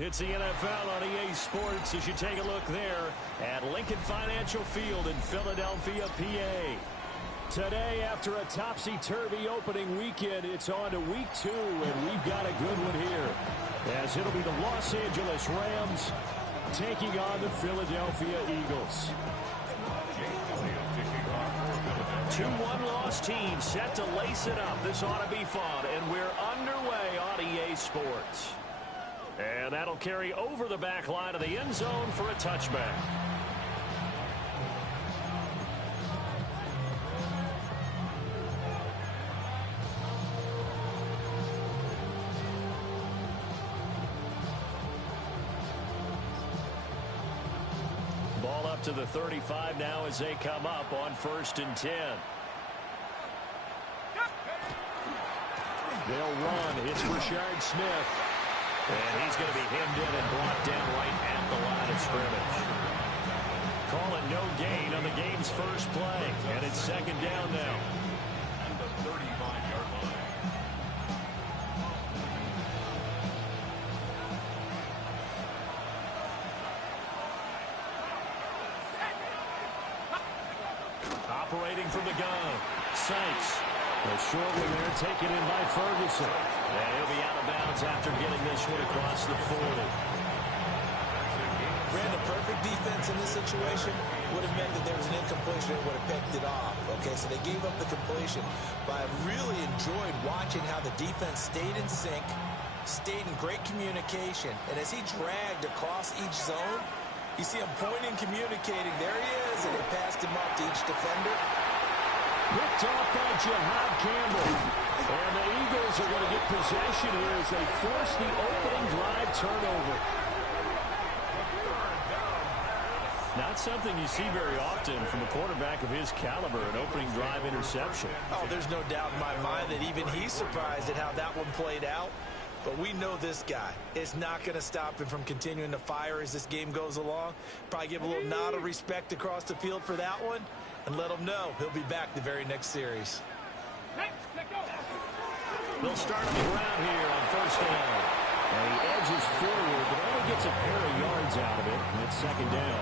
It's the NFL on EA Sports as you take a look there at Lincoln Financial Field in Philadelphia, PA. Today, after a topsy-turvy opening weekend, it's on to week 2, and we've got a good one here, as it'll be the Los Angeles Rams taking on the Philadelphia Eagles. 2 one-loss teams set to lace it up. This ought to be fun, and we're underway on EA Sports. And that'll carry over the back line of the end zone for a touchback. Ball up to the 35 now as they come up on 1st and 10. They'll run. It's Rashard Smith. And he's going to be hemmed in and brought down right at the line of scrimmage. Call it no gain on the game's first play. And it's 2nd down now. And the 35-yard line. Operating from the gun. Saints. A short one there, taken in by Ferguson. And he'll be out of bounds after getting this one across the 40. Brandon, perfect defense in this situation would have meant that there was an incompletion and would have picked it off. Okay, so they gave up the completion. But I really enjoyed watching how the defense stayed in sync, stayed in great communication. And as he dragged across each zone, you see him pointing, communicating. There he is, and he passed him off to each defender. Picked off by Jihad Campbell. And the Eagles are going to get possession here as they force the opening drive turnover. Not something you see very often from a quarterback of his caliber, an opening drive interception. Oh, there's no doubt in my mind that even he's surprised at how that one played out. But we know this guy is not going to stop him from continuing to fire as this game goes along. Probably give a little nod of respect across the field for that one. And let him know he'll be back the very next series. They'll start on the ground here on 1st down. And he edges forward, but only gets a pair of yards out of it. And it's 2nd down.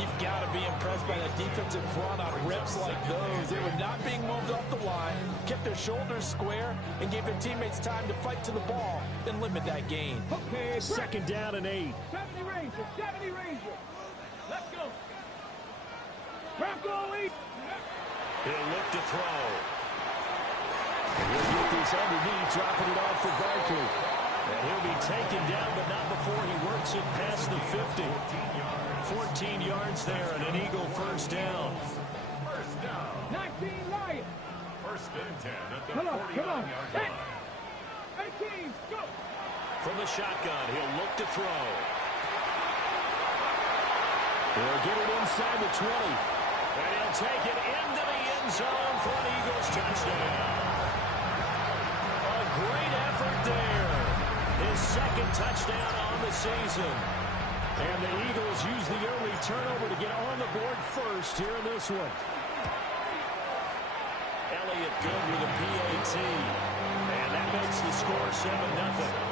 You've got to be impressed by that defensive front on reps like those. They were not being moved off the line, kept their shoulders square, and gave their teammates time to fight to the ball and limit that gain. Okay, 2nd down and 8. 70 Rangers, 70 Rangers. Let's go. Bronco Elite. He'll look to throw. He'll get this underneath, dropping it off for Barkley. And he'll be taken down, but not before he works it past the 50. 14 yards there and an Eagle 1st down. 19 Lions. 1st and 10 at the 49-yard line. 18, go. From the shotgun, he'll look to throw. He'll get it inside the 20. And he'll take it into the end zone for an Eagles touchdown. A great effort there. His 2nd touchdown on the season. And the Eagles use the early turnover to get on the board first here in this one. Elliott good with a PAT. And that makes the score 7-0.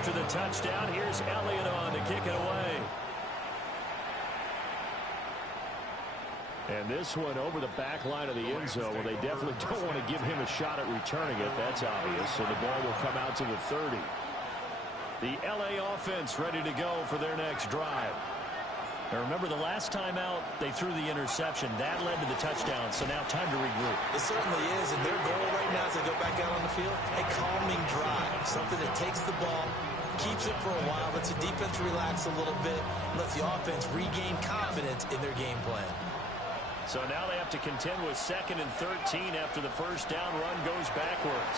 After the touchdown, here's Elliott on to kick it away. And this one over the back line of the end zone. Well, they definitely don't want to give him a shot at returning it. That's obvious. So the ball will come out to the 30. The LA offense ready to go for their next drive. Now remember, the last time out, they threw the interception. That led to the touchdown, so now time to regroup. It certainly is, and their goal right now as they go back out on the field, a calming drive, something that takes the ball, keeps it for a while, lets the defense relax a little bit, lets the offense regain confidence in their game plan. So now they have to contend with 2nd and 13 after the 1st down run goes backwards.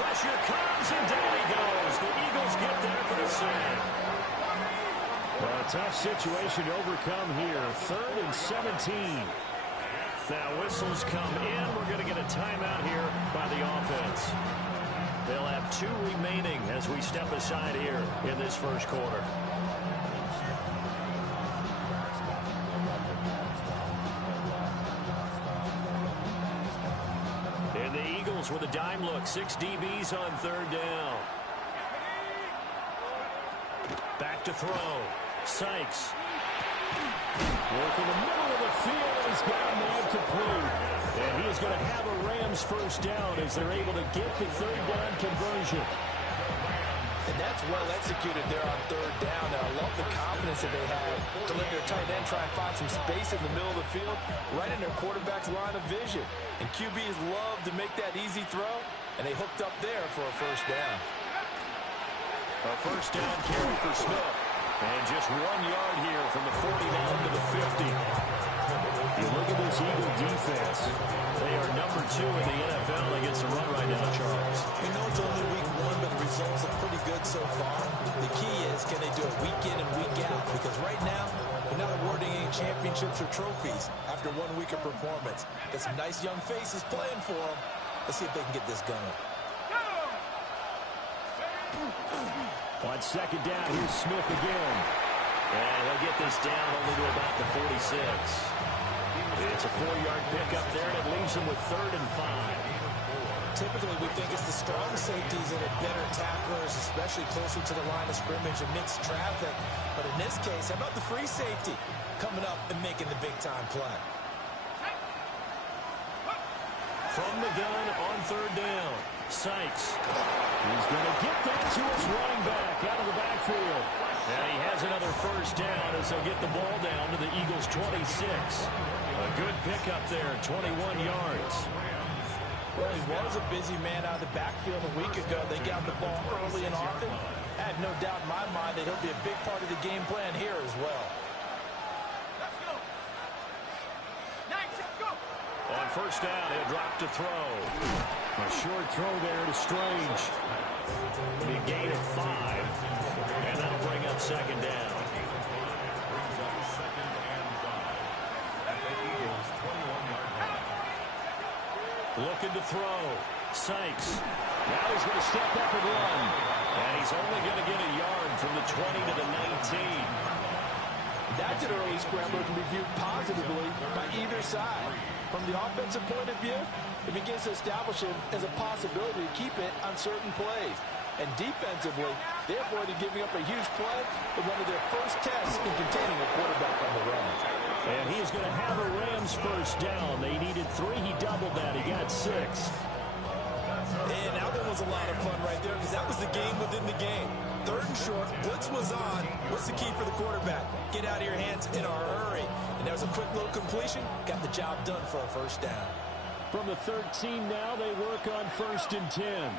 Pressure comes, and down he goes. The Eagles get there for the save. Well, a tough situation to overcome here. 3rd and 17. Now whistles come in. We're going to get a timeout here by the offense. They'll have 2 remaining as we step aside here in this 1st quarter. Eagles with a dime look. 6 DBs on third down. Back to throw. Sykes. Work in the middle of the field, and he's got a man complete. And he is going to have a Rams first down as they're able to get the third down conversion. And that's well executed there on third down. Now, I love the confidence that they had to let their tight end try and find some space in the middle of the field, right in their quarterback's line of vision. And QBs love to make that easy throw, and they hooked up there for a first down. A first down carry for Smith. And just 1 yard here from the 49 to the 50. You look at this Eagle defense. They are number 2 in the NFL against the run right now, Charles. We know it's only week 1, but the results are pretty good so far. The key is, can they do it week in and week out? Because right now, they're not awarding any championships or trophies after 1 week of performance. Got some nice young faces playing for them. Let's see if they can get this going. On second down, here's Smith again. And he'll get this down only to about the 46. It's a 4-yard pickup there, and it leaves him with 3rd and 5. Typically, we think it's the strong safeties that are better tacklers, especially closer to the line of scrimmage amidst traffic. But in this case, how about the free safety coming up and making the big-time play? From the gun on third down, Sykes. He's going to get that to his running back out of the backfield. And he has another first down as they'll get the ball down to the Eagles' 26. A good pickup there, 21 yards. Well, he was a busy man out of the backfield a week ago. They got the ball early and often. I have no doubt in my mind that he'll be a big part of the game plan here as well. Let's go. Nice, let's go. On first down, he'll drop to throw. A short throw there to Strange. Big gain of 5. And that'll bring up second down. Looking to throw. Sykes. Now he's going to step up and run. And he's only going to get a yard from the 20 to the 19. That's an early scrambler to be viewed positively by either side. From the offensive point of view, it begins to establish him as a possibility to keep it on certain plays. And defensively, they avoided giving up a huge play in one of their first tests in containing a quarterback on the run. And he is going to have a Rams first down. They needed 3. He doubled that. He got 6. And that one was a lot of fun right there because that was the game within the game. 3rd and short, blitz was on. What's the key for the quarterback? Get out of your hands in a hurry. And there was a quick little completion. Got the job done for a first down. From the 13 now, they work on 1st and 10.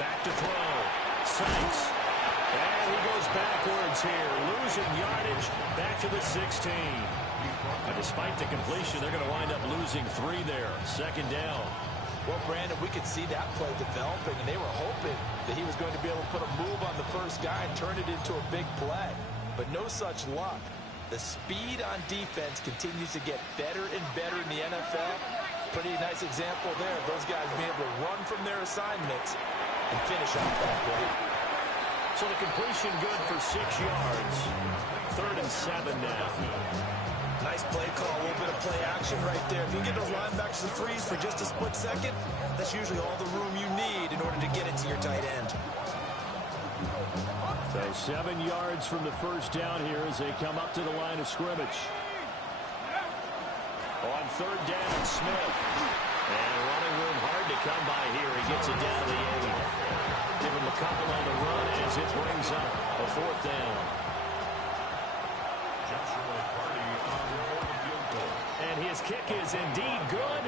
Back to throw. Sykes. And he goes backwards here. Losing yardage back to the 16. And despite the completion, they're going to wind up losing 3 there. Second down. Well, Brandon, we could see that play developing, and they were hoping that he was going to be able to put a move on the first guy and turn it into a big play. But no such luck. The speed on defense continues to get better and better in the NFL. Pretty nice example there of those guys being able to run from their assignments and finish off that play. So the completion good for 6 yards. 3rd and 7 now. Nice play call, a little bit of play action right there. If you can get those linebackers to freeze for just a split second, that's usually all the room you need in order to get it to your tight end. So 7 yards from the first down here as they come up to the line of scrimmage. On third down, Smith. And running room hard to come by here. He gets it down to the 8. Give him a couple on the run as it brings up a 4th down. And his kick is indeed good.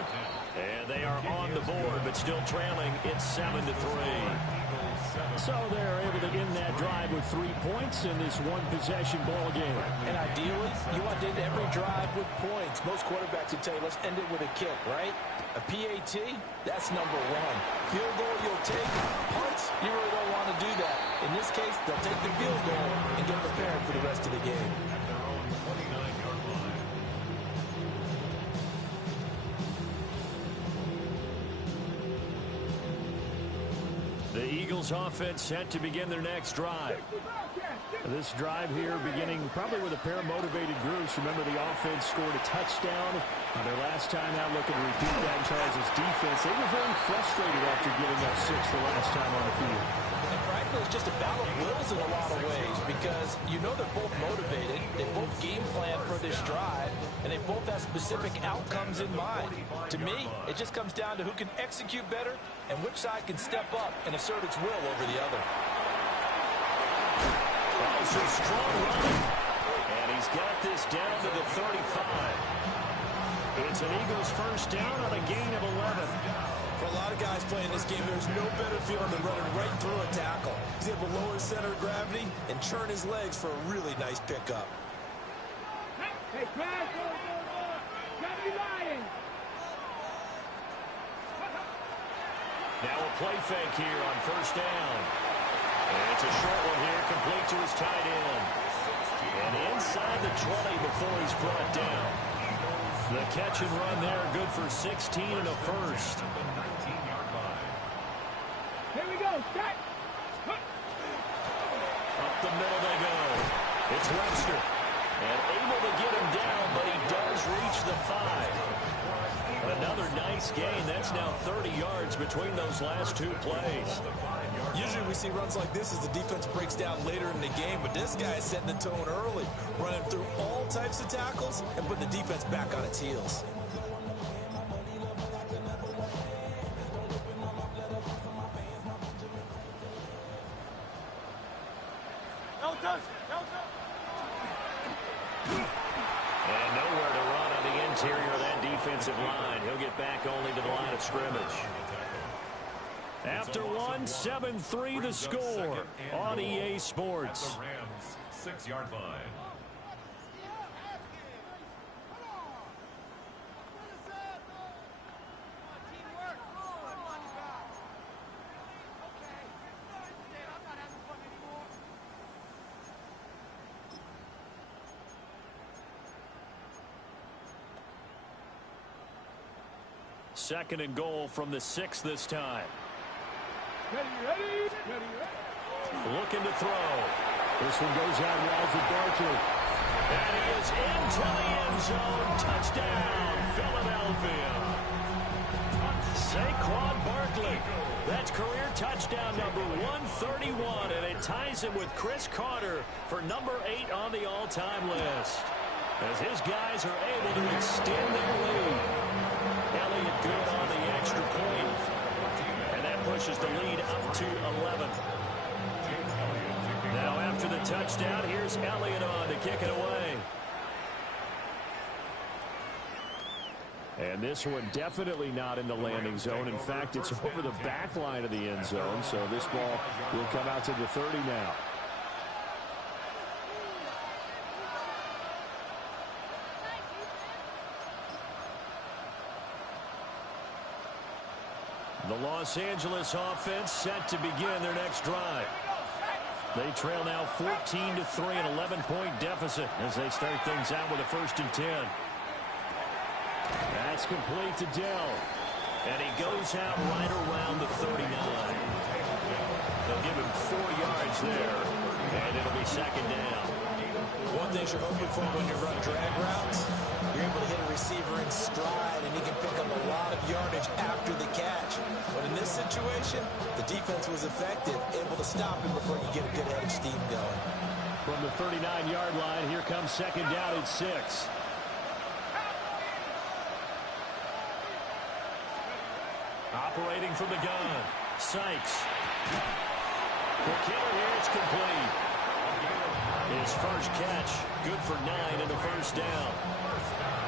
And they are on the board, but still trailing. It's 7-3. So they're able to end that drive with 3 points in this one-possession ball game. And ideally, you want to end every drive with points. Most quarterbacks would tell you, let's end it with a kick, right? A PAT, that's number 1. Field goal, you'll take. Punts, you really don't want to do that. In this case, they'll take the field goal and get prepared for the rest of the game. The Eagles offense set to begin their next drive. This drive here beginning probably with a pair of motivated groups. Remember, the offense scored a touchdown their last time out. Looking to repeat that in Charles' defense. They were very frustrated after giving up 6 the last time on the field. And frankly, it's just a battle of wills in a lot of ways because you know they're both motivated. They both game plan for this drive, and they both have specific outcomes in mind. To me, it just comes down to who can execute better and which side can step up and assert its will over the other. Also strong running. And he's got this down to the 35. It's an Eagles first down on a gain of 11. For a lot of guys playing this game, there's no better feeling than running right through a tackle. He's able to lower his center of gravity and churn his legs for a really nice pickup. Hey, Brad, go. Got me lying. Now a play fake here on first down. And it's a short one here, complete to his tight end. And inside the 20 before he's brought down. The catch and run there, good for 16 and a first. Here we go, start. Up the middle they go. It's Webster. And able to get him down, but he does reach the 5. Another nice gain. That's now 30 yards between those last 2 plays. Usually we see runs like this as the defense breaks down later in the game, but this guy is setting the tone early, running through all types of tackles and putting the defense back on its heels. And nowhere to run on the interior of that defensive line. He'll get back only to the line of scrimmage. After 1, 7-3 the score on EA Sports. The Rams 6-yard line. Second and goal from the 6 this time. Ready. Looking to throw. This one goes out wide for Barkley. And he is into the end zone. Touchdown, Philadelphia. Saquon Barkley. That's career touchdown number 131, and it ties him with Chris Carter for number 8 on the all-time list. As his guys are able to extend their lead. Elliott good on the extra point. And that pushes the lead up to 11. Now after the touchdown, here's Elliott on to kick it away. And this one definitely not in the landing zone. In fact, it's over the back line of the end zone. So this ball will come out to the 30 now. The Los Angeles offense set to begin their next drive. They trail now 14-3, an 11-point deficit as they start things out with a 1st and 10. That's complete to Dell. And he goes out right around the 39. They'll give him 4 yards there, and it'll be 2nd down. One thing you're hoping for when you run drag routes, you're able to hit a receiver in stride, and he can pick up a lot of yardage after the catch. But in this situation, the defense was effective, able to stop him before you get a good head of steam going. From the 39-yard line, here comes 2nd down at 6. Operating from the gun, Sykes. The killer here, it's complete. His first catch, good for 9 and a 1st down.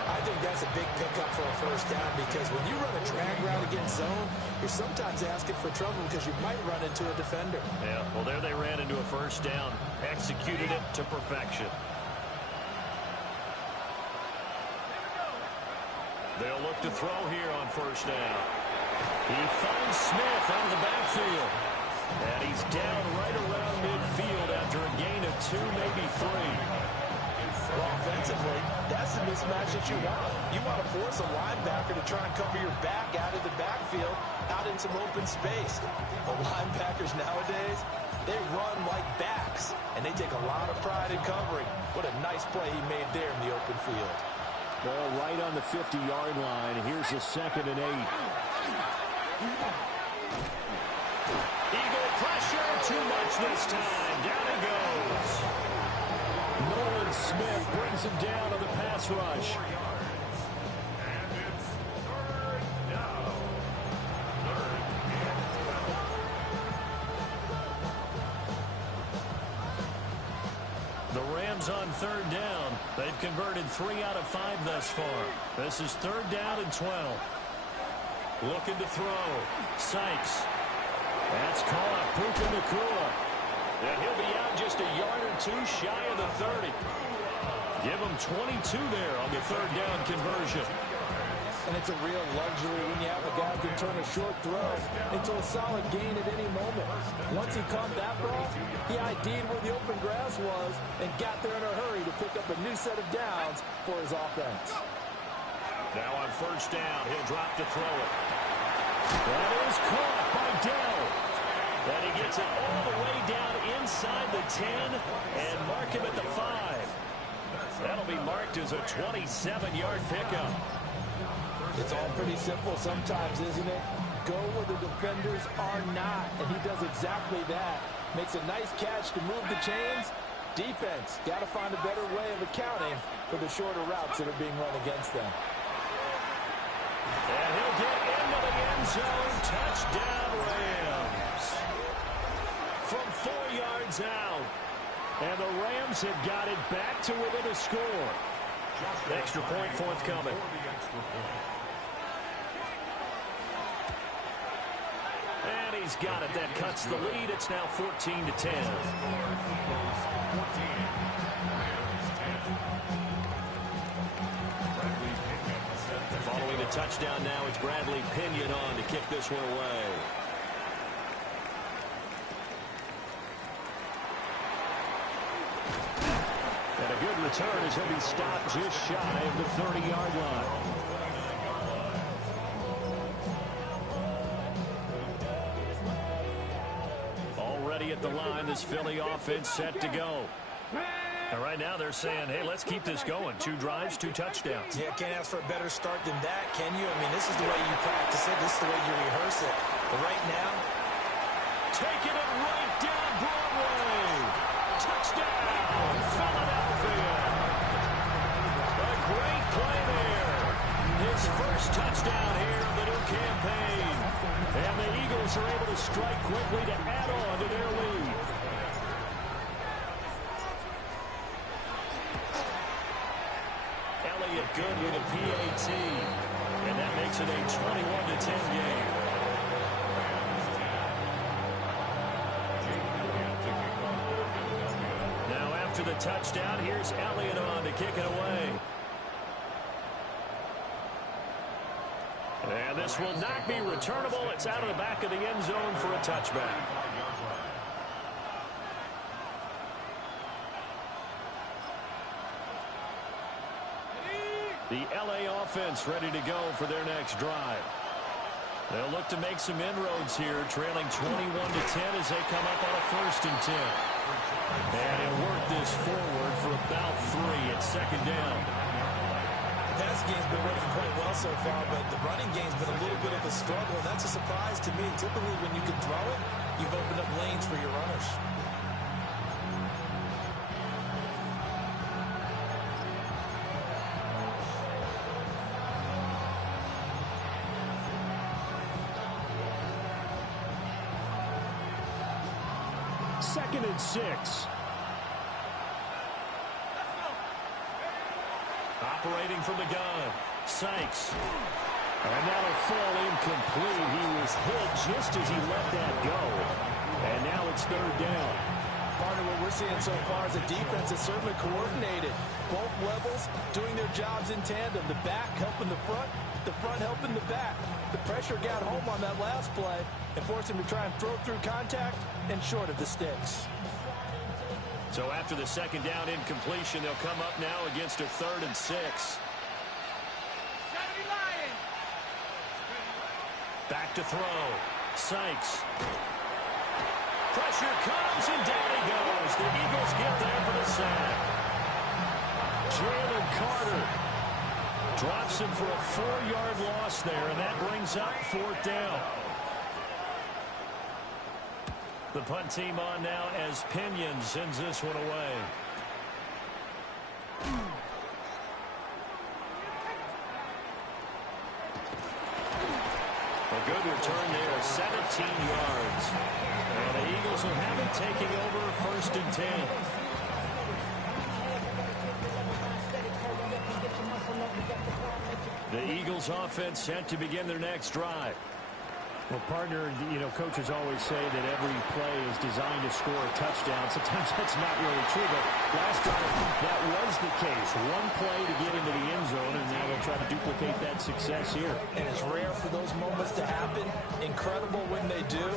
I think that's a big pickup for a 1st down because when you run a drag route against zone, you're sometimes asking for trouble because you might run into a defender. Yeah, well, there they ran into a 1st down, executed it to perfection. They'll look to throw here on 1st down. He finds Smith out of the backfield. And he's down right around midfield after a gain of 2, maybe 3. Well, offensively, that's the mismatch that you want. You want to force a linebacker to try and cover your back out of the backfield, out in some open space. But linebackers nowadays, They run like backs, and they take a lot of pride in covering. What a nice play he made there in the open field. Ball right on the 50-yard line. Here's a 2nd and 8. Eagle pressure, too much this time. Down he goes. Nolan Smith brings him down on the pass rush. The Rams on 3rd down. They've converted 3 out of 5 thus far. This is 3rd down and 12. Looking to throw. Sykes. That's caught. Puka Nacua. And he'll be out just a yard or 2 shy of the 30. Give him 22 there on the 3rd down conversion. And it's a real luxury when you have a guy who can turn a short throw into a solid gain at any moment. Once he caught that ball, he ID'd where the open grass was and got there in a hurry to pick up a new set of downs for his offense. Now on 1st down, he'll drop to throw it. That is caught by Dell. And he gets it all the way down inside the 10 and mark him at the 5. That'll be marked as a 27-yard pickup. It's all pretty simple sometimes, isn't it? Go where the defenders are not, and he does exactly that. Makes a nice catch to move the chains. Defense, got to find a better way of accounting for the shorter routes that are being run against them. And he'll get into the end zone. Touchdown, Rams. From 4 yards out. And the Rams have got it back to within a score. Extra point forthcoming. And he's got it. That cuts the lead. It's now 14-10. Following the touchdown now, it's Bradley Pinion on to kick this one away. And a good return as he'll be stopped just shy of the 30-yard line. Already at the line, this Philly offense set to go. And right now they're saying, hey, let's keep this going. 2 drives, 2 touchdowns. Yeah, can't ask for a better start than that, can you? I mean, this is the way you practice it. This is the way you rehearse it. But right now, taking it right down Broadway. Touchdown, Philadelphia. A great play there. His first touchdown here of the new campaign. And the Eagles are able to strike quickly to add on to their lead. Elliott good with a PAT. And that makes it a 21-10 game. Now after the touchdown, here's Elliott on to kick it away. And this will not be returnable. It's out of the back of the end zone for a touchback. The LA offense ready to go for their next drive. They'll look to make some inroads here, trailing 21-10 as they come up on a 1st and 10. And he'll work this forward for about 3 at 2nd down. the pass game's been working quite well so far, but the running game's been a little bit of a struggle, and that's a surprise to me. Typically, when you can throw it, you've opened up lanes for your runners. Second and 6. Operating from the gun, Sykes. And that'll fall incomplete. He was hit just as he let that go. And now it's 3rd down. Partner, what we're seeing so far is the defense is certainly coordinated. Both levels doing their jobs in tandem. The back helping the front helping the back. The pressure got home on that last play and forced him to try and throw through contact and short of the sticks. So after the 2nd down incompletion, they'll come up now against a 3rd and 6. Back to throw. Sykes. Pressure comes, and down he goes. The Eagles get there for the sack. Jalen Carter drops him for a 4-yard loss there, and that brings up 4th down. The punt team on now as Pinion sends this one away. A good return there, 17 yards. And the Eagles will have it taking over 1st and 10. The Eagles offense set to begin their next drive. Well, partner, coaches always say that every play is designed to score a touchdown. Sometimes that's not really true, but last drive that was the case. One play to get into the end zone, and now they'll try to duplicate that success here. And it's rare for those moments to happen. Incredible when they do.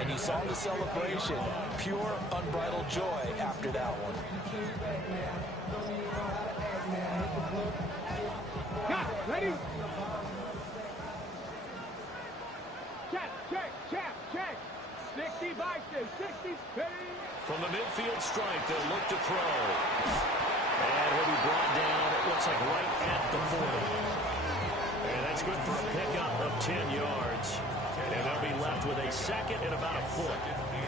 And you saw the celebration. Pure, unbridled joy after that one. Cut, ready? Check. 60 Vikings, 60 Spade. From the midfield stripe, they'll look to throw. And he'll be brought down, it looks like right at the 40. And that's good for a pickup of 10 yards. And they'll be left with a 2nd and about a foot.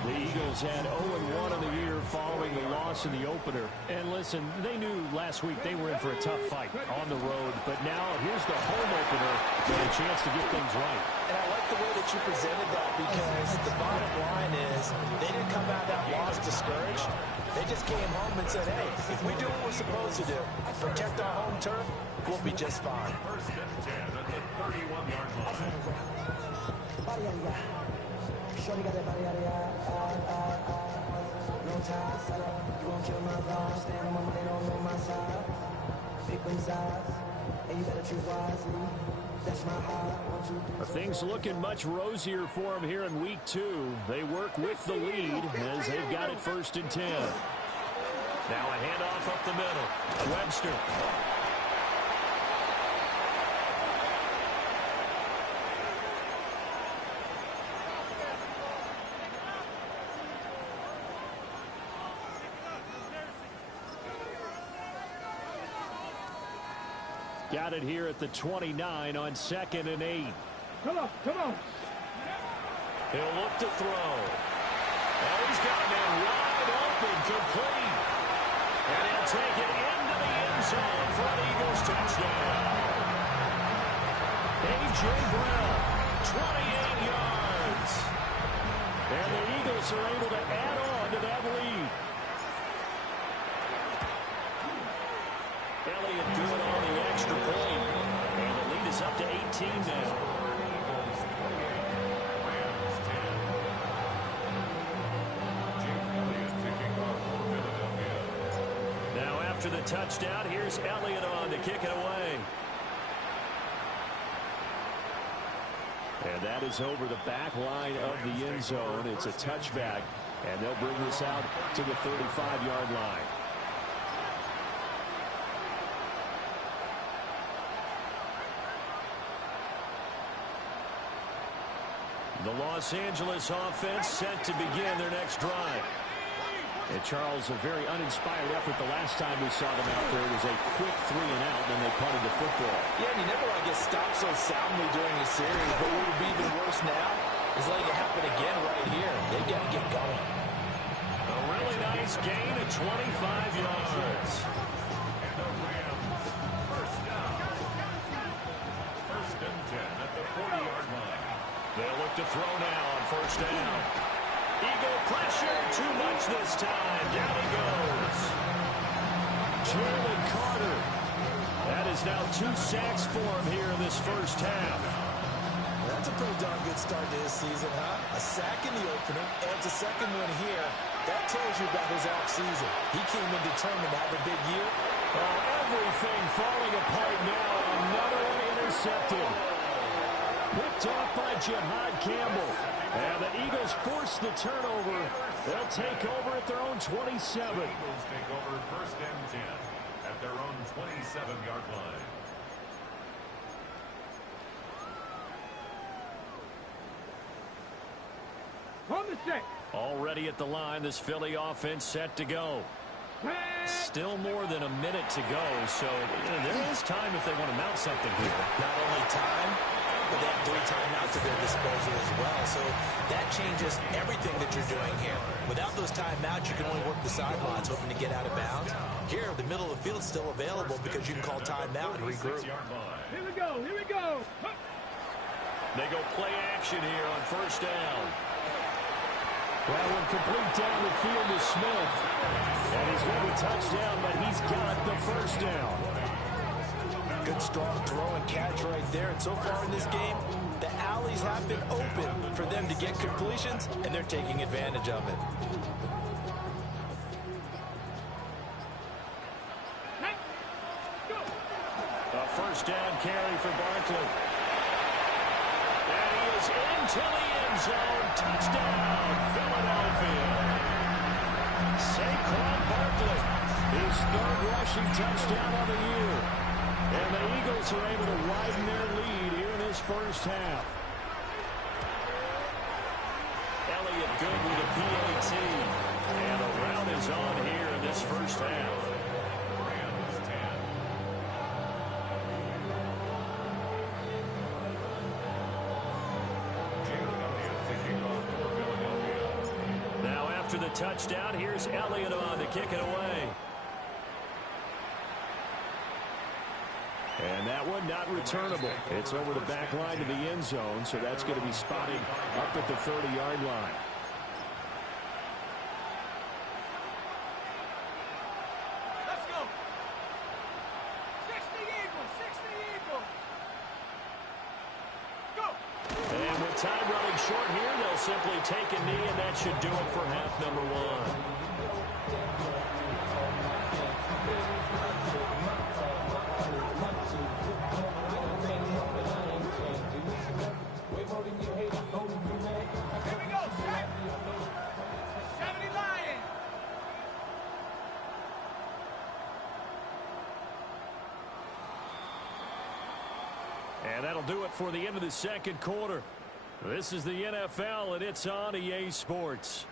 The Eagles had 0-1 in the year following the loss in the opener. And listen, they knew last week they were in for a tough fight on the road. But now here's the home opener with a chance to get things right. And I like the way that you presented that, because the bottom line is they didn't come out of that loss discouraged. They just came home and said, hey, if we do what we're supposed to do, protect our home turf, we'll be just fine. 1st and 10 at the 31-yard line. Shorty got that body out of no ties, you gon' kill my vibe. Stand on my money, don't on my side. Pick them sides, and you better choose wisely. That's my high. Things looking much rosier for them here in week 2. They work with the lead as they've got it 1st and 10. Now a handoff up the middle. Webster. Got it here at the 29 on 2nd and 8. Come on. He'll look to throw. Oh, he's got a man wide open, complete. And he'll take it into the end zone for an Eagles touchdown. A.J. Brown, 28 yards. And the Eagles are able to add on to that lead. Elliott good on the extra point. And the lead is up to 18 now. Now after the touchdown, here's Elliott on to kick it away. And that is over the back line of the end zone. It's a touchback, and they'll bring this out to the 35-yard line. The Los Angeles offense set to begin their next drive. And Charles, a very uninspired effort the last time we saw them out there. It was a quick 3 and out, and they punted the football. Yeah, and you never want to get stopped so soundly during a series, but what would be even worse now is letting it happen again right here. They've got to get going. A really nice gain of 25 yards. And the Rams, 1st down. 1st and 10 at the 40-yard line. They'll look to throw now on 1st down. Eagle pressure, too much this time. Down he goes. Jalen Carter. That is now 2 sacks for him here in this 1st half. That's a pretty darn good start to his season, huh? A sack in the opener, and it's a 2nd one here. That tells you about his offseason. He came in determined to have a big year. Well, everything falling apart now. Another one intercepted. Picked off by Jihad Campbell. And the Eagles force the turnover. They'll take over at their own 27. Eagles take over 1st and 10 at their own 27-yard line. On the set. Already at the line, this Philly offense set to go. Still more than a minute to go, so there is time if they want to mount something here. Not only time, but they have 3 timeouts at their disposal as well. So that changes everything that you're doing here. Without those timeouts, you can only work the sidelines, hoping to get out of bounds. Here, the middle of the field is still available because you can call timeout and regroup. Here we go. Here we go. They go play action here on first down. Well, when complete down the field is Smith. And he's going to be touchdown, but he's got the first down. Good strong throw and catch right there. And so far in this game, the alleys have been open for them to get completions, and they're taking advantage of it. A first down carry for Barkley. And he is into the end zone. Touchdown, Philadelphia. Saquon Barkley, his 3rd rushing touchdown of the year. And the Eagles are able to widen their lead here in this first half. Elliott good with a PAT. And a round is on here in this first half. Now after the touchdown, here's Elliott on to kick it away. And that one not returnable. It's over the back line to the end zone, so that's going to be spotted up at the 30-yard line. Let's go. 60 Eagles. 60 Eagles. Go. And with time running short here, they'll simply take a knee, and that should do it for half number 1. And that'll do it for the end of the second quarter. This is the NFL, and it's on EA Sports.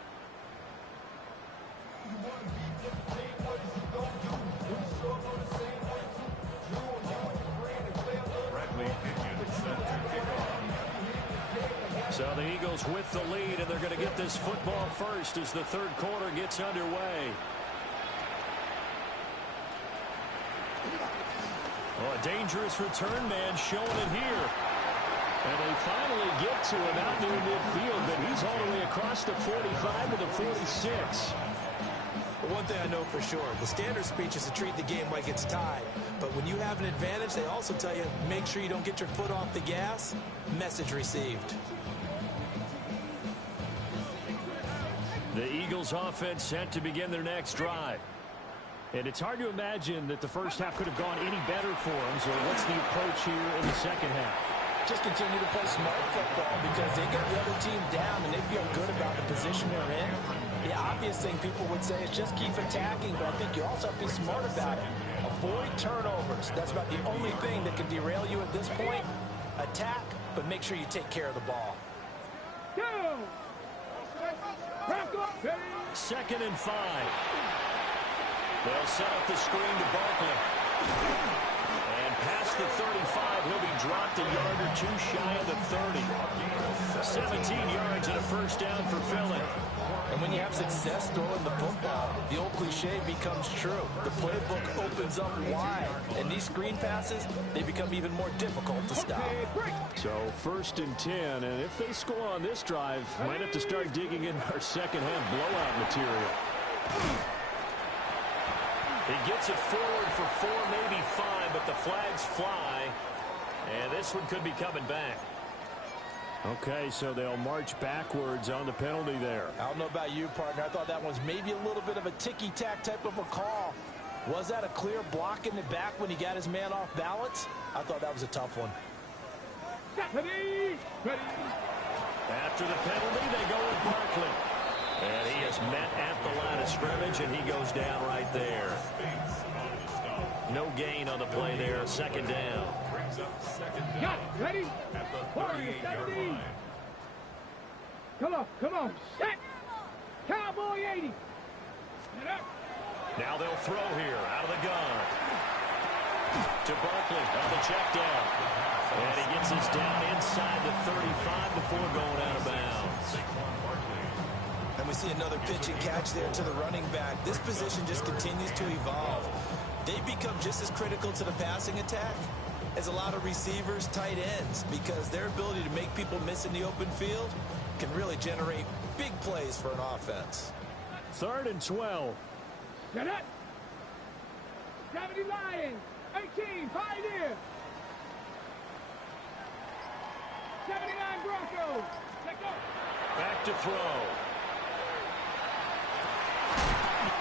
So the Eagles with the lead, and they're going to get this football first as the third quarter gets underway. Oh, a dangerous return man showing it here. And they finally get to him out near midfield, but he's all the way across the 45 to the 46. Well, one thing I know for sure, the standard speech is to treat the game like it's tied. But when you have an advantage, they also tell you, make sure you don't get your foot off the gas. Message received. The Eagles offense set to begin their next drive. And it's hard to imagine that the first half could have gone any better for them. So what's the approach here in the second half? Just continue to play smart football because they get the other team down and they feel good about the position they're in. The obvious thing people would say is just keep attacking, but I think you also have to be smart about it. Avoid turnovers. That's about the only thing that can derail you at this point. Attack, but make sure you take care of the ball. Go. Second and 5. They'll set up the screen to Barkley. And past the 35, he'll be dropped a yard or two shy of the 30. 17 yards and a first down for Philly. And when you have success throwing the football, the old cliche becomes true. The playbook opens up wide. And these screen passes, they become even more difficult to stop. So first and 10, and if they score on this drive, might have to start digging in our second half blowout material. He gets it forward for 4, maybe 5, but the flags fly. And this one could be coming back. Okay, so they'll march backwards on the penalty there. I don't know about you, partner. I thought that was maybe a little bit of a ticky-tack type of a call. Was that a clear block in the back when he got his man off balance? I thought that was a tough one. After the penalty, they go with Barkley. And he is met at the line of scrimmage, and he goes down right there. No gain on the play there. Second down. Got it. Ready? 40, 70. Come on, come on. Set. Cowboy 80. Get up. Now they'll throw here out of the gun. To Barkley on the check down. And he gets us down inside the 35 before going out of bounds. And we see another pitch and catch there to the running back. This position just continues to evolve. They become just as critical to the passing attack as a lot of receivers, tight ends, because their ability to make people miss in the open field can really generate big plays for an offense. 3rd and 12. Get up. 70 Lions. 18 Pioneer. 79 Broncos. Let's go. Back to throw.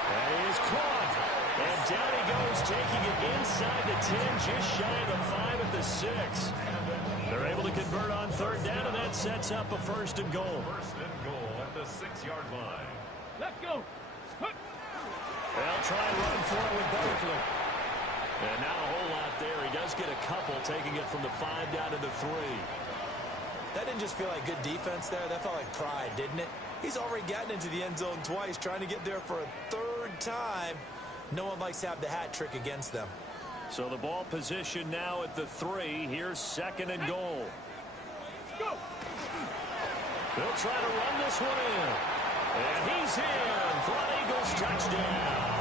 That is caught. And down he goes, taking it inside the 10, just shy of the 5 at the 6. They're able to convert on 3rd down, and that sets up a 1st and goal. 1st and goal at the 6-yard line. Let's go. They'll try and run for it with Barkley. And not a whole lot there. He does get a couple, taking it from the 5 down to the 3. That didn't just feel like good defense there. That felt like pride, didn't it? He's already gotten into the end zone twice, trying to get there for a 3rd time. No one likes to have the hat trick against them. So the ball position now at the 3. Here's 2nd and goal. Go. They'll try to run this one in. And he's in for an Eagles touchdown.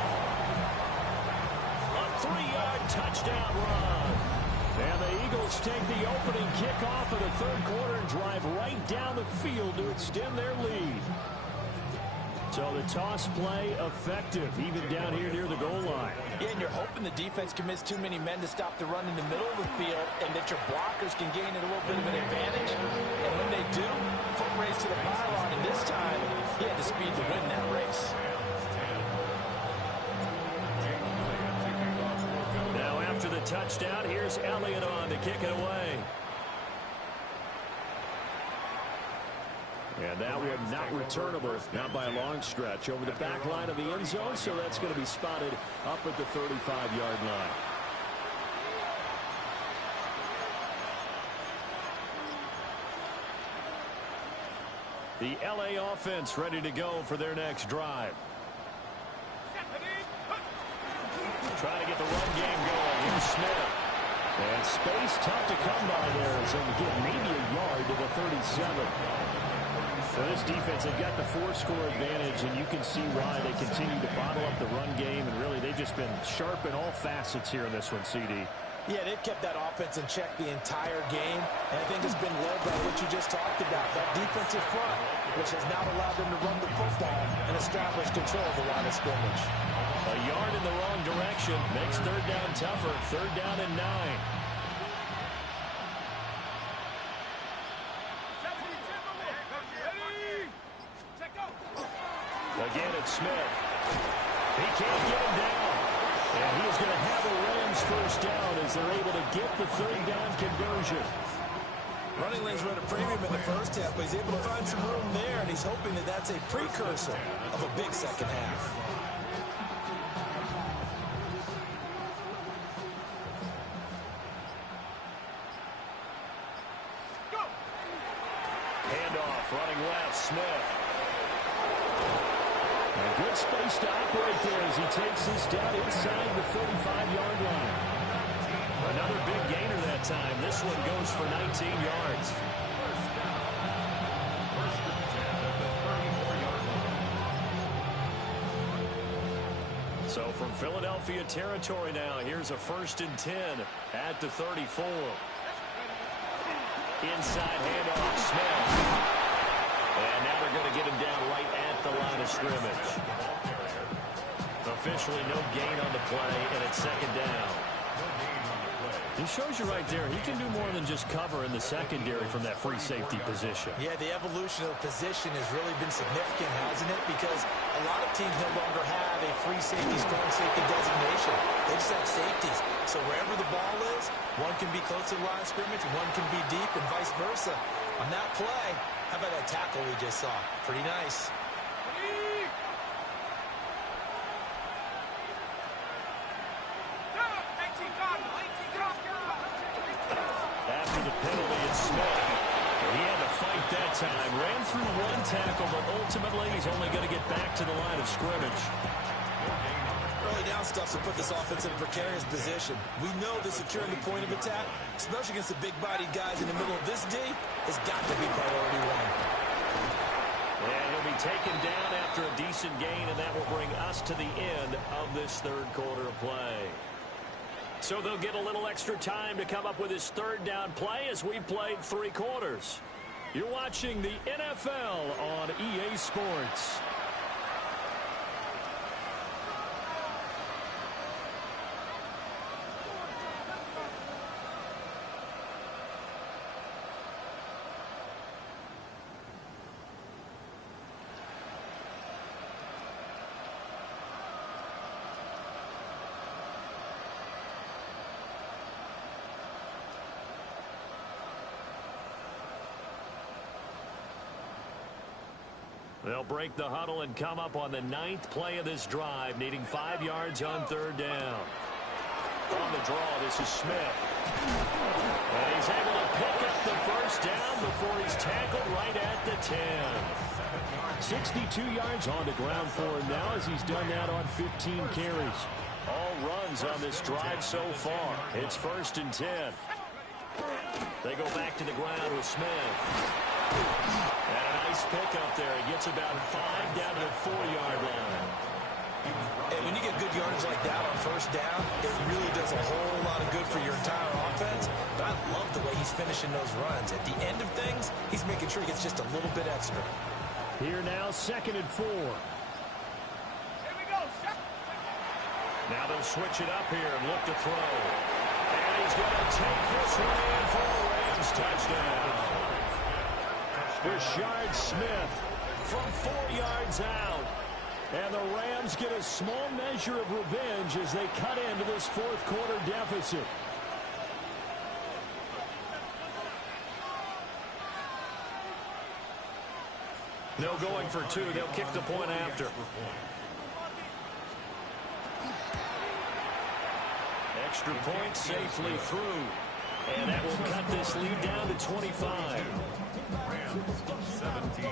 A 3-yard touchdown run. And the Eagles take the opening kickoff of the 3rd quarter and drive right down the field to extend their lead. So the toss play effective, even down here near the goal line. Yeah, and you're hoping the defense commits too many men to stop the run in the middle of the field and that your blockers can gain a little bit of an advantage. And when they do, foot race to the pylon, and this time he had the speed to win that race. Now after the touchdown, here's Elliott on to kick it away. And that one not returnable, not by a long stretch, over the back line of the end zone, so that's going to be spotted up at the 35-yard line. The LA offense ready to go for their next drive. Trying to get the run game going. Here's Smith. And space tough to come by there, so we get maybe a yard to the 37. So this defense, they've got the 4-score advantage, and you can see why they continue to bottle up the run game, and really they've just been sharp in all facets here in this one, CD. Yeah, they've kept that offense in check the entire game, and I think it's been led by what you just talked about, that defensive front, which has now allowed them to run the football and establish control of the line of scrimmage. A yard in the wrong direction makes 3rd down tougher. 3rd down and 9. Again, it's Smith. He can't get him down. And he is going to have a Rams 1st down as they're able to get the 3rd down conversion. Running lanes were at a premium in the first half, but he's able to find some room there, and he's hoping that that's a precursor of a big second half. Handoff, running left, Smith. A good space to operate there as he takes this down inside the 35-yard line. Another big gainer that time. This one goes for 19 yards. 1st and 10 at the 34-yard line. So from Philadelphia territory now, here's a 1st and 10 at the 34. Inside handoff, Smith. And now they're going to get him down right at the line of scrimmage. Officially no gain on the play, and it's 2nd down. He shows you right there, he can do more than just cover in the secondary from that free safety position. Yeah, the evolution of the position has really been significant, hasn't it? Because a lot of teams no longer have a free safety, strong safety designation. They just have safeties. So wherever the ball is, one can be close to the line of scrimmage, one can be deep, and vice versa. On that play, how about that tackle we just saw? Pretty nice. After the penalty, it's Smith. He had to fight that time. Ran through one tackle, but ultimately he's only going to get back to the line of scrimmage. Early down stuff to put this offense in a precarious position. We know that securing the point of attack, especially against the big-bodied guys in the middle of this D, has got to be priority one. And he'll be taken down after a decent gain, and that will bring us to the end of this third quarter of play. So they'll get a little extra time to come up with his third down play as we played 3 quarters. You're watching the NFL on EA Sports. They'll break the huddle and come up on the 9th play of this drive, needing 5 yards on third down. On the draw, this is Smith. And he's able to pick up the first down before he's tackled right at the 10. 62 yards on the ground for him now as he's done that on 15 carries. All runs on this drive so far. It's 1st and 10. They go back to the ground with Smith. And a nice pickup there. He gets about 5 down to the 4-yard line. And when you get good yardage like that on first down, it really does a whole lot of good for your entire offense. But I love the way he's finishing those runs. At the end of things, he's making sure he gets just a little bit extra. Here now, 2nd and 4. Now they'll switch it up here and look to throw. And he's going to take this one in for a Rams touchdown. Rashard Smith from 4 yards out. And the Rams get a small measure of revenge as they cut into this 4th quarter deficit. No going for 2. They'll kick the point after. Extra point safely through. And that will cut this lead down to 25. Rams 17.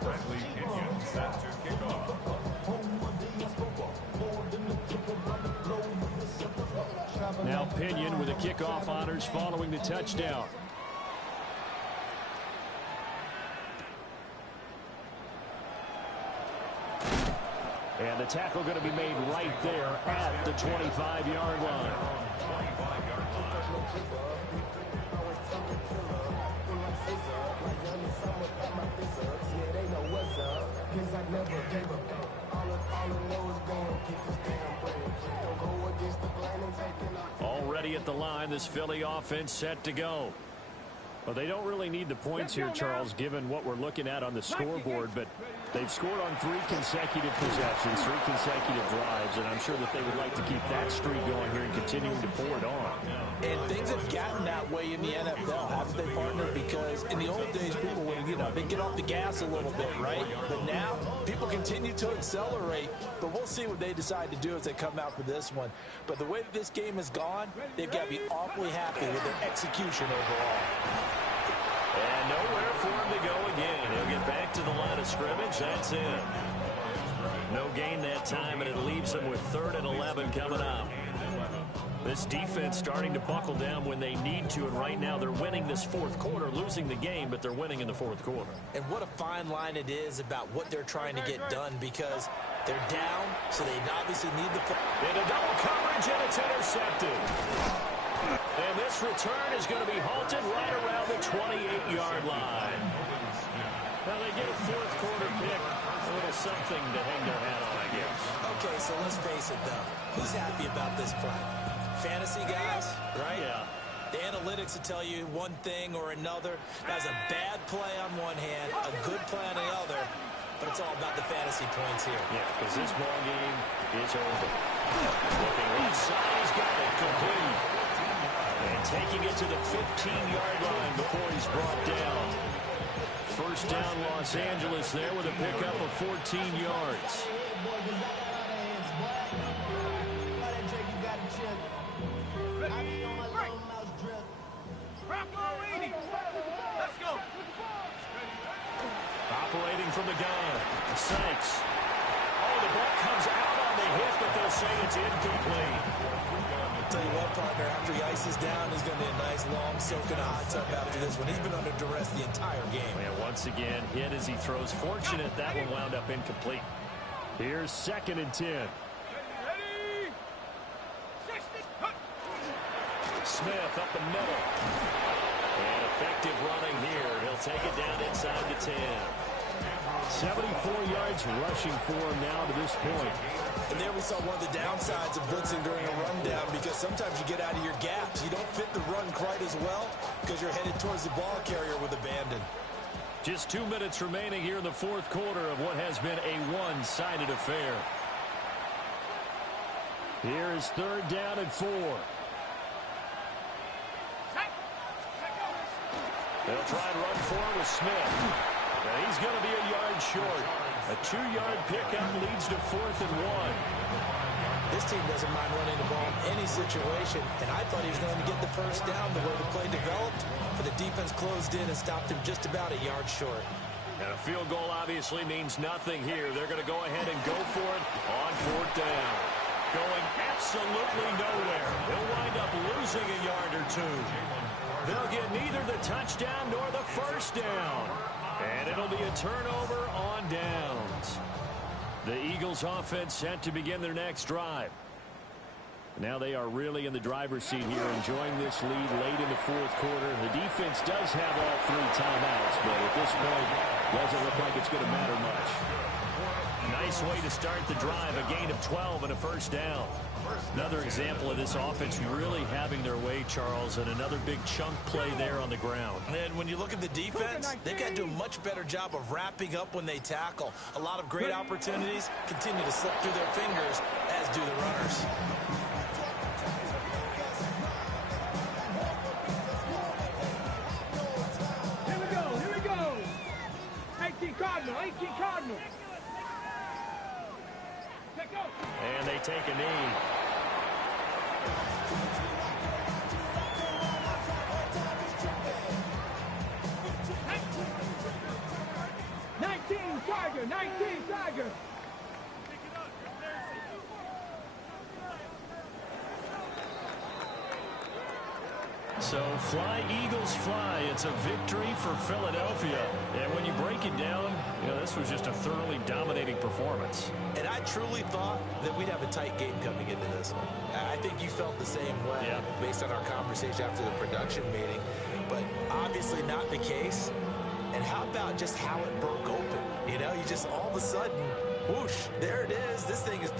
Bradley Pinion set to kick off. Now Pinion with the kickoff honors following the touchdown. And the tackle going to be made right there at the 25-yard line. Already at the line, this Philly offense set to go. Well, they don't really need the points here, Charles, given what we're looking at on the scoreboard, but they've scored on 3 consecutive possessions, 3 consecutive drives, and I'm sure that they would like to keep that streak going here and continuing to pour it on. And things have gotten that way in the NFL, haven't they, partner? Because in the old days, people would, they get off the gas a little bit, right? But now, people continue to accelerate, but we'll see what they decide to do as they come out for this one. But the way that this game has gone, they've got to be awfully happy with their execution overall. And nowhere for him to go again. He'll get back to the line of scrimmage. That's it. No gain that time, and it leaves him with 3rd and 11 coming up. This defense starting to buckle down when they need to, and right now they're winning this 4th quarter, losing the game, but they're winning in the 4th quarter. And what a fine line it is about what they're trying to get done, because they're down, so they obviously need the... Into double coverage, and it's intercepted. And this return is going to be halted right around the 28-yard line. Now they get a 4th quarter pick. A little something to hang their hat on, I guess. Okay, so let's face it, though. Who's happy about this play? Fantasy guys, right? Yeah. The analytics will tell you one thing or another. That was a bad play on one hand, a good play on the other, but it's all about the fantasy points here. Yeah, because this ball game is over. Looking left side, he's got it complete. And taking it to the 15-yard line before he's brought down. First down, Los Angeles there with a pickup of 14 yards. Let's go. Operating from the gun. Sanks. Oh, the ball comes out on the hit, but they'll say it's incomplete. I'll tell you what, partner, after he ices down, he's going to be a nice, long soak in a hot tub after this one. He's been under duress the entire game. And once again, hit as he throws. Fortunate that one wound up incomplete. Here's 2nd and 10. Smith up the middle. And effective running here. He'll take it down inside the 10. 74 yards rushing for him now to this point. And there we saw one of the downsides of blitzing during a rundown, because sometimes you get out of your gaps. You don't fit the run quite as well because you're headed towards the ball carrier with abandon. Just 2 minutes remaining here in the 4th quarter of what has been a one-sided affair. Here is 3rd down and 4. They'll try and run forward with Smith. Now he's going to be a yard short. A 2-yard pickup leads to 4th and 1. This team doesn't mind running the ball in any situation, and I thought he was going to get the first down the way the play developed, but the defense closed in and stopped him just about a yard short. And a field goal obviously means nothing here. They're going to go ahead and go for it on 4th down. Going absolutely nowhere. They'll wind up losing a yard or 2. They'll get neither the touchdown nor the first down. And it'll be a turnover on downs. The Eagles offense set to begin their next drive. Now they are really in the driver's seat here, enjoying this lead late in the 4th quarter. The defense does have all 3 timeouts, but at this point, doesn't look like it's going to matter much. Nice way to start the drive, a gain of 12 and a first down. Another example of this offense really having their way, Charles, and another big chunk play there on the ground. And when you look at the defense, they've got to do a much better job of wrapping up when they tackle. A lot of great opportunities continue to slip through their fingers, as do the runners. Here we go. 18 Cardinal. And they take a knee. Tiger. So fly, Eagles, fly. It's a victory for Philadelphia. And when you break it down, this was just a thoroughly dominating performance. And I truly thought that we'd have a tight game coming into this one. I think you felt the same way based on our conversation after the production meeting. But obviously not the case. And how about just how it broke open? You just all of a sudden, whoosh, there it is. This thing is